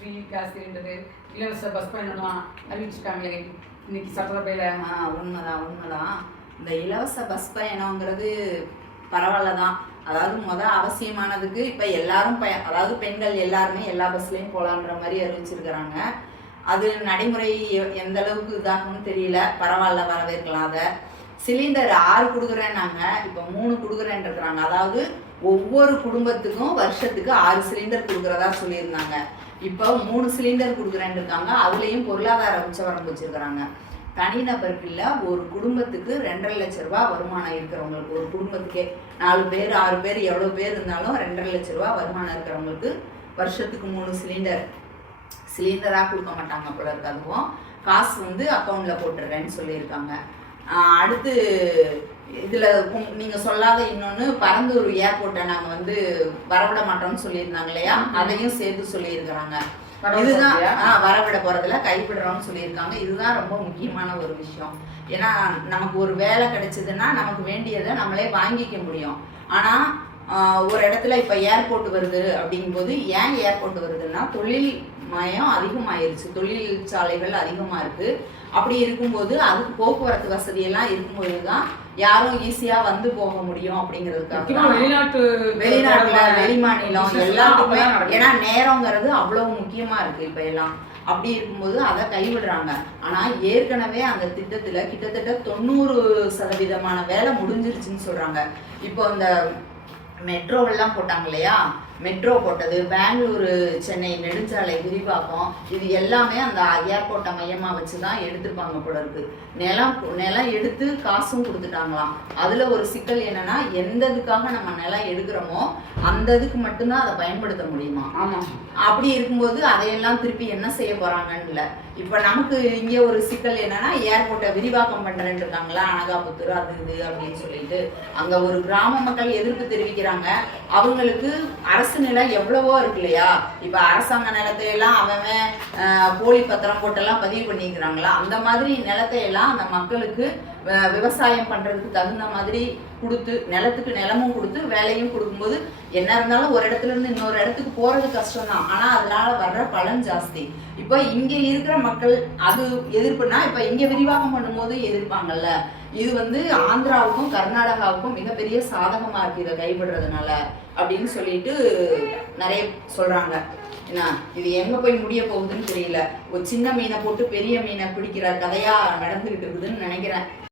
Free gas cylinder இலவச bus பயணம்லாம் அறிவிச்சிருக்காங்களே இன்னைக்கு சட்டசபையில். உண்மைதான். இந்த இலவச பஸ் பயணங்கிறது பரவாயில்ல தான். அதாவது அவசியமானதுக்கு இப்போ எல்லாரும் அதாவது பெண்கள் எல்லாருமே எல்லா பஸ்லேயும் போகலான்ற மாதிரி அறிவிச்சிருக்கிறாங்க. அது நடைமுறை எந்த அளவுக்கு இதாகும்னு தெரியல. பரவாயில்ல, வரவேற்கலாம். அதை சிலிண்டர் 6 கொடுக்குறேன்னாங்க, இப்போ 3 கொடுக்குறேன்னு இருக்கிறாங்க. அதாவது ஒவ்வொரு குடும்பத்துக்கும் வருஷத்துக்கு 6 சிலிண்டர் கொடுக்குறதா சொல்லியிருந்தாங்க. இப்போ 3 சிலிண்டர் கொடுக்குறேன்னு இருக்காங்க. அதுலேயும் பொருளாதார உச்சவரம்பு வச்சிருக்கிறாங்க. தனிநபருக்கு இல்லை, ஒரு குடும்பத்துக்கு 2.5 லட்ச ரூபா வருமானம் இருக்கிறவங்களுக்கு, ஒரு குடும்பத்துக்கே 4 பேர் 6 பேர் எவ்வளோ பேர் இருந்தாலும் 2.5 லட்ச ரூபா வருமானம் இருக்கிறவங்களுக்கு வருஷத்துக்கு 3 சிலிண்டராக கொடுக்க மாட்டாங்க போல இருக்கு. அதுவும் காசு அக்கௌண்ட்டில் போட்டுடுறேன்னு சொல்லியிருக்காங்க. அடுத்து இதில் நீங்கள் சொல்லாத இன்னொன்று, பரந்தூர் ஏர்போர்ட்டை நாங்கள் வரவிட மாட்டோம்னு சொல்லியிருந்தாங்க இல்லையா, அதையும் சேர்த்து சொல்லியிருக்கிறாங்க. இதுதான் வரவிட போறதுல கைவிடுறோம்னு சொல்லியிருக்காங்க. இதுதான் ரொம்ப முக்கியமான ஒரு விஷயம். ஏன்னா நமக்கு ஒரு வேலை கிடைச்சதுன்னா நமக்கு வேண்டியதை நம்மளே வாங்கிக்க முடியும். ஆனா ஒரு இடத்துல இப்ப ஏர்போர்ட் வருது அப்படிங்கும்போது, ஏன் ஏர்போர்ட் வருதுன்னா தொழில் மயம் அதிகமாயிருச்சு, தொழிற்சாலைகள் அதிகமா இருக்கு. அப்படி இருக்கும்போது அதுக்கு போக்குவரத்து வசதி எல்லாம் இருக்கும்போது தான் யாரும் ஈஸியா போக முடியும் அப்படிங்கிறதுக்காக. வெளிநாட்டுல வெளிமாநிலம் எல்லாத்துக்குமே, ஏன்னா நேரங்கிறது அவ்வளவு முக்கியமா இருக்கு இப்ப எல்லாம். அப்படி இருக்கும்போது அதை கைவிடுறாங்க. ஆனா ஏற்கனவே அந்த திட்டத்துல கிட்டத்தட்ட 90% வேலை முடிஞ்சிருச்சுன்னு சொல்றாங்க. இப்போ இந்த மெட்ரோவெல்லாம் போட்டாங்க இல்லையா, மெட்ரோ போட்டது, பெங்களூரு சென்னை நெடுஞ்சாலை விரிவாக்கம், இது எல்லாமே அந்த ஏர்போர்ட்டை மையமாக வச்சு தான் எடுத்துருப்பாங்க போல இருக்கு. நிலம் எடுத்து காசும் கொடுத்துட்டாங்களாம். அதில் ஒரு சிக்கல் என்னன்னா, எந்த இதுக்காக நம்ம நிலம் எடுக்கிறோமோ அந்த இதுக்கு மட்டும்தான் அதை பயன்படுத்த முடியுமா. ஆமாம், அப்படி இருக்கும்போது அதையெல்லாம் திருப்பி என்ன செய்ய போறாங்கன்னு இல்லை. இப்போ நமக்கு இங்கே ஒரு சிக்கல் என்னன்னா, ஏர்போர்ட்டை விரிவாக்கம் பண்ணுறேன்னு இருக்காங்களா, அனகாபுத்தூர் அது இது அப்படின்னு சொல்லிட்டு அங்கே ஒரு கிராம மக்கள் எதிர்ப்பு தெரிவிக்கிறாங்க. அவங்களுக்கு அரசு நிலம் எவ்வளவோ இருக்கு இல்லையா. இப்ப அரசாங்க நிலத்தை எல்லாம் அவன் போலி பத்திரம் போட்டெல்லாம் பதிவு பண்ணிக்கிறாங்களா, அந்த மாதிரி நிலத்தை எல்லாம் அந்த மக்களுக்கு விவசாயம் பண்றதுக்கு தகுந்த மாதிரி கொடுத்து, நிலத்துக்கு நிலமும் கொடுத்து வேலையும் கொடுக்கும்போது என்ன இருந்தாலும் ஒரு இடத்துல இருந்து இன்னொரு இடத்துக்கு போறது கஷ்டம் தான். ஆனா அதனால வர்ற பலன் ஜாஸ்தி. இப்போ இங்க இருக்கிற மக்கள் அது எதிர்ப்புனா, இப்ப இங்க விரிவாக்கம் பண்ணும்போது எதிர்ப்பாங்கல்ல. இது ஆந்திராவுக்கும் கர்நாடகாவுக்கும் மிகப்பெரிய சாதகமா இருக்கு இதை கைவிடுறதுனால அப்படின்னு சொல்லிட்டு நிறைய சொல்றாங்க. ஏன்னா இது எங்க போய் முடிய போகுதுன்னு தெரியல. ஒரு சின்ன மீனை போட்டு பெரிய மீனை பிடிக்கிற கதையா நடந்துகிட்டு இருக்குதுன்னு நினைக்கிறேன்.